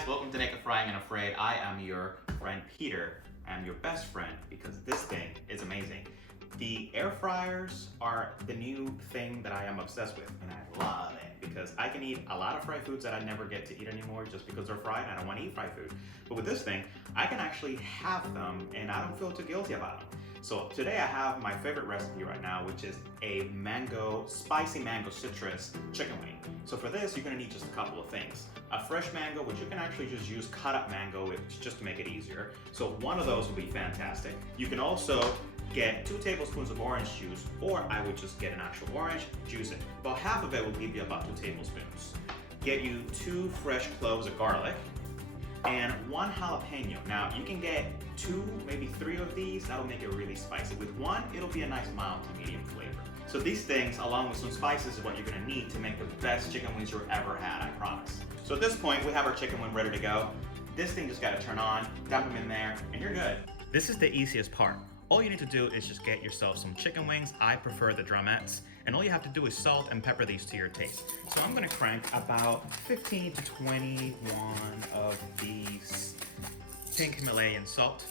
guys, welcome to Naked Frying and Afraid. I am your friend Peter. I'm your best friend because this thing is amazing. The air fryers are the new thing that I am obsessed with, and I love it because I can eat a lot of fried foods that I never get to eat anymore just because they're fried. I don't want to eat fried food. But with this thing, I can actually have them and I don't feel too guilty about them. So today I have my favorite recipe right now, which is a spicy mango citrus chicken wing. So for this, you're gonna need just a couple of things. A fresh mango, which you can actually just use cut up mango just to make it easier. So one of those will be fantastic. You can also get 2 tablespoons of orange juice, or I would just get an actual orange, juice it. About half of it will give you about 2 tablespoons. Get you 2 fresh cloves of garlic, and 1 jalapeno. Now you can get 2, maybe 3 of these, that'll make it really spicy. With 1, it'll be a nice mild to medium flavor. So these things, along with some spices, is what you're gonna need to make the best chicken wings you've ever had, I promise. So at this point, we have our chicken wing ready to go. This thing just gotta turn on, dump them in there, and you're good. This is the easiest part. All you need to do is just get yourself some chicken wings. I prefer the drumettes. And all you have to do is salt and pepper these to your taste. So I'm gonna crank about 15 to 21 of these pink Himalayan salt.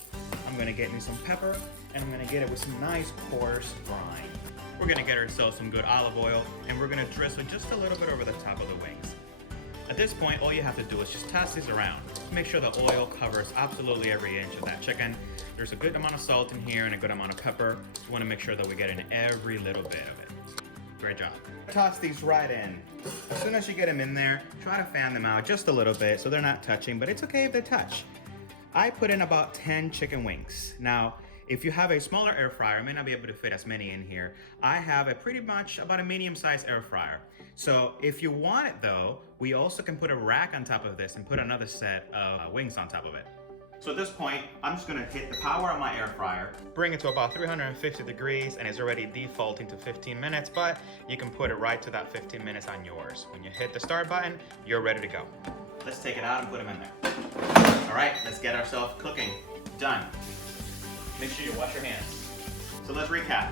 I'm gonna get me some pepper, and I'm gonna get it with some nice coarse brine. We're gonna get ourselves some good olive oil, and we're gonna drizzle just a little bit over the top of the wings. At this point, all you have to do is just toss these around. Make sure the oil covers absolutely every inch of that chicken. There's a good amount of salt in here and a good amount of pepper. You want to make sure that we get in every little bit of it. Great job. Toss these right in. As soon as you get them in there, try to fan them out just a little bit so they're not touching, but it's okay if they touch. I put in about 10 chicken wings. Now, if you have a smaller air fryer, I may not be able to fit as many in here. I have pretty much about a medium-sized air fryer. So if you want it though, we also can put a rack on top of this and put another set of wings on top of it. So at this point, I'm just gonna hit the power on my air fryer, bring it to about 350 degrees, and it's already defaulting to 15 minutes, but you can put it right to that 15 minutes on yours. When you hit the start button, you're ready to go. Let's take it out and put them in there. All right, let's get ourselves cooking. Done. Make sure you wash your hands. So let's recap.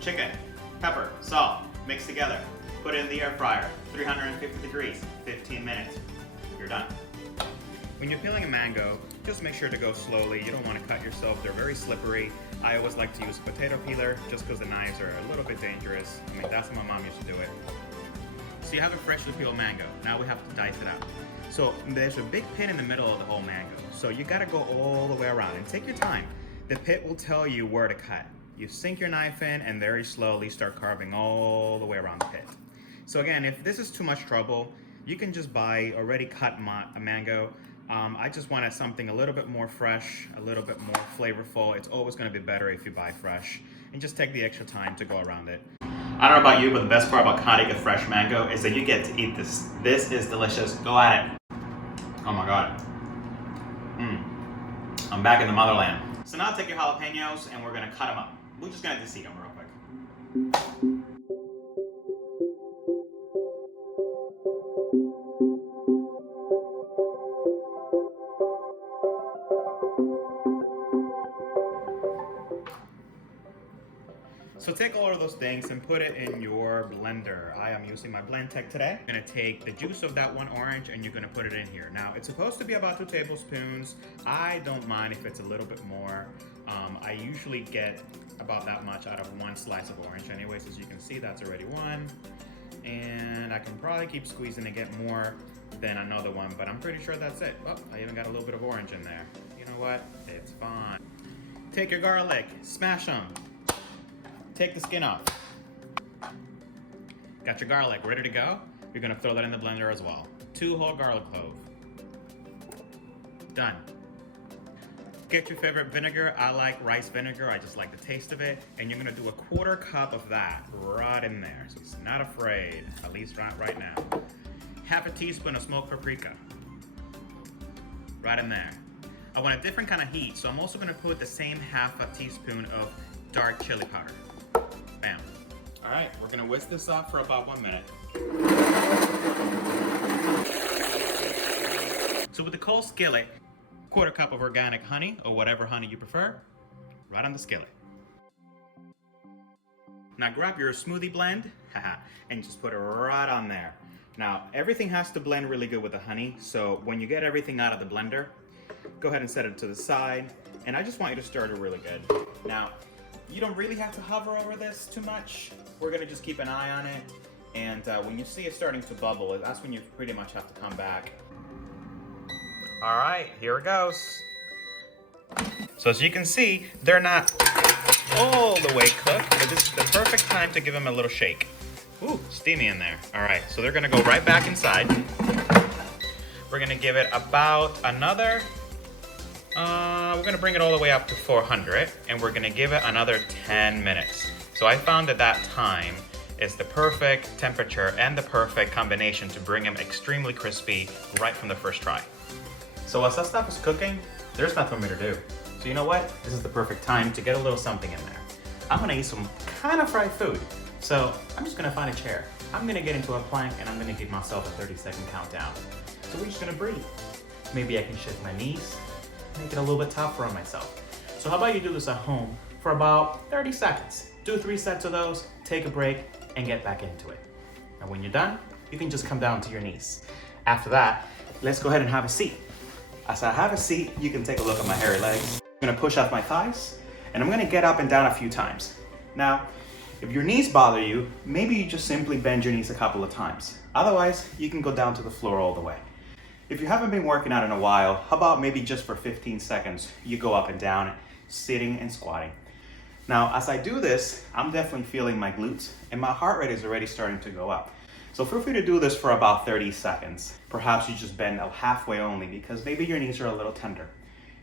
Chicken, pepper, salt, mix together. Put it in the air fryer, 350 degrees, 15 minutes. You're done. When you're peeling a mango, just make sure to go slowly. You don't want to cut yourself. They're very slippery. I always like to use a potato peeler just because the knives are a little bit dangerous. I mean, that's how my mom used to do it. So you have a freshly peeled mango. Now we have to dice it up. So there's a big pit in the middle of the whole mango. So you got to go all the way around and take your time. The pit will tell you where to cut. You sink your knife in and very slowly start carving all the way around the pit. So again, if this is too much trouble, you can just buy already cut a mango. I just wanted something a little bit more fresh, a little bit more flavorful. It's always gonna be better if you buy fresh. And just take the extra time to go around it. I don't know about you, but the best part about cutting a fresh mango is that you get to eat this. This is delicious. Go at it. Oh my God. I'm back in the motherland. So now take your jalapenos and we're gonna cut them up. We're just gonna deseed them real quick. So take all of those things and put it in your blender. I am using my Blend Tech today. I'm gonna take the juice of that 1 orange and you're gonna put it in here. Now, it's supposed to be about 2 tablespoons. I don't mind if it's a little bit more. I usually get about that much out of 1 slice of orange. Anyways, as you can see, that's already 1. And I can probably keep squeezing and get more than another one, but I'm pretty sure that's it. Oh, I even got a little bit of orange in there. You know what? It's fine. Take your garlic, smash them. Take the skin off. Got your garlic ready to go? You're gonna throw that in the blender as well. 2 whole garlic cloves. Done. Get your favorite vinegar. I like rice vinegar. I just like the taste of it. And you're gonna do a 1/4 cup of that right in there. So it's not afraid, at least not right now. 1/2 teaspoon of smoked paprika. Right in there. I want a different kind of heat, so I'm also gonna put the same 1/2 teaspoon of dark chili powder. Bam. All right, we're gonna whisk this up for about 1 minute. So with the cold skillet, 1/4 cup of organic honey, or whatever honey you prefer, right on the skillet. Now grab your smoothie blend, and just put it right on there. Now, everything has to blend really good with the honey, so when you get everything out of the blender, go ahead and set it to the side, and I just want you to stir it really good. Now, you don't really have to hover over this too much. We're gonna just keep an eye on it, and when you see it starting to bubble, that's when you pretty much have to come back. All right, here it goes. So as you can see, they're not all the way cooked, but this is the perfect time to give them a little shake. Ooh, steamy in there. All right, so they're gonna go right back inside. We're gonna give it about another, we're gonna bring it all the way up to 400, and we're gonna give it another 10 minutes. So I found that that time is the perfect temperature and the perfect combination to bring them extremely crispy right from the first try. So as that stuff is cooking, there's nothing for me to do. So you know what? This is the perfect time to get a little something in there. I'm gonna eat some kind of fried food. So I'm just gonna find a chair. I'm gonna get into a plank and I'm gonna give myself a 30-second countdown. So we're just gonna breathe. Maybe I can shift my knees, make it a little bit tougher on myself. So how about you do this at home for about 30 seconds. Do 3 sets of those, take a break, and get back into it. And when you're done, you can just come down to your knees. After that, let's go ahead and have a seat. As I have a seat, you can take a look at my hairy legs. I'm gonna push off my thighs, and I'm gonna get up and down a few times. Now, if your knees bother you, maybe you just simply bend your knees a couple of times. Otherwise, you can go down to the floor all the way. If you haven't been working out in a while, how about maybe just for 15 seconds, you go up and down, sitting and squatting. Now, as I do this, I'm definitely feeling my glutes, and my heart rate is already starting to go up. So feel free to do this for about 30 seconds. Perhaps you just bend halfway only because maybe your knees are a little tender.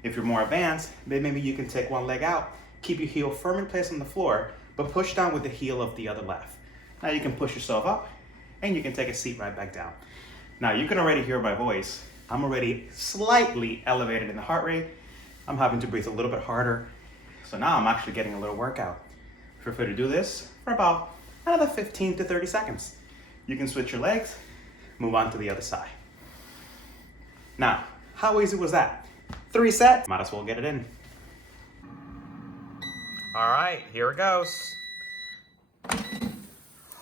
If you're more advanced, maybe you can take one leg out, keep your heel firm in place on the floor, but push down with the heel of the other leg. Now you can push yourself up and you can take a seat right back down. Now you can already hear my voice. I'm already slightly elevated in the heart rate. I'm having to breathe a little bit harder. So now I'm actually getting a little workout. Feel free to do this for about another 15 to 30 seconds. You can switch your legs, move on to the other side. Now, how easy was that? 3 sets, might as well get it in. All right, here it goes.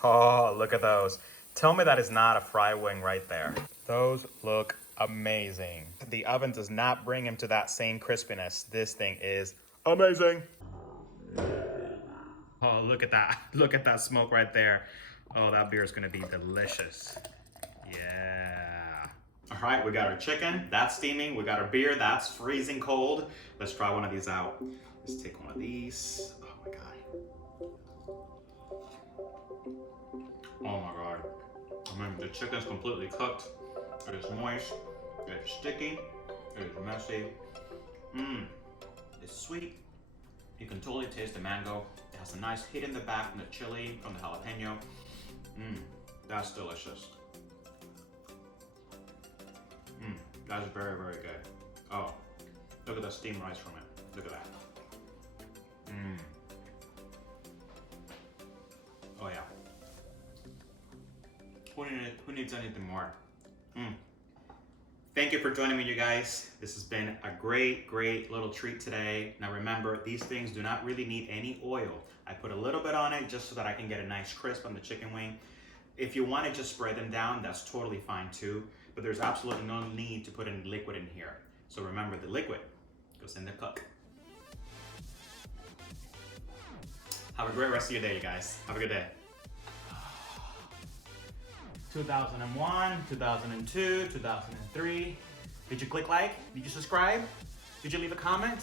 Oh, look at those. Tell me that is not a fry wing right there. Those look amazing. The oven does not bring them to that same crispiness. This thing is amazing. Oh, look at that. Look at that smoke right there. Oh, that beer is gonna be delicious. Yeah. All right, we got our chicken, that's steaming. We got our beer, that's freezing cold. Let's try one of these out. Let's take one of these. Oh my God. Oh my God. I mean, the chicken's completely cooked. It is moist, it is sticky, it is messy. It's sweet. You can totally taste the mango. It has a nice hit in the back from the chili, from the jalapeno. That's delicious. That's very, very good. Oh, look at the steam rise from it. Look at that. Oh yeah. Who needs anything more? Thank you for joining me, you guys. This has been a great, great little treat today. Now remember, these things do not really need any oil. I put a little bit on it just so that I can get a nice crisp on the chicken wing. If you want to just spread them down, that's totally fine too. But there's absolutely no need to put any liquid in here. So remember, the liquid goes in the cook. Have a great rest of your day, you guys. Have a good day. 2001, 2002, 2003. Did you click like? Did you subscribe? Did you leave a comment?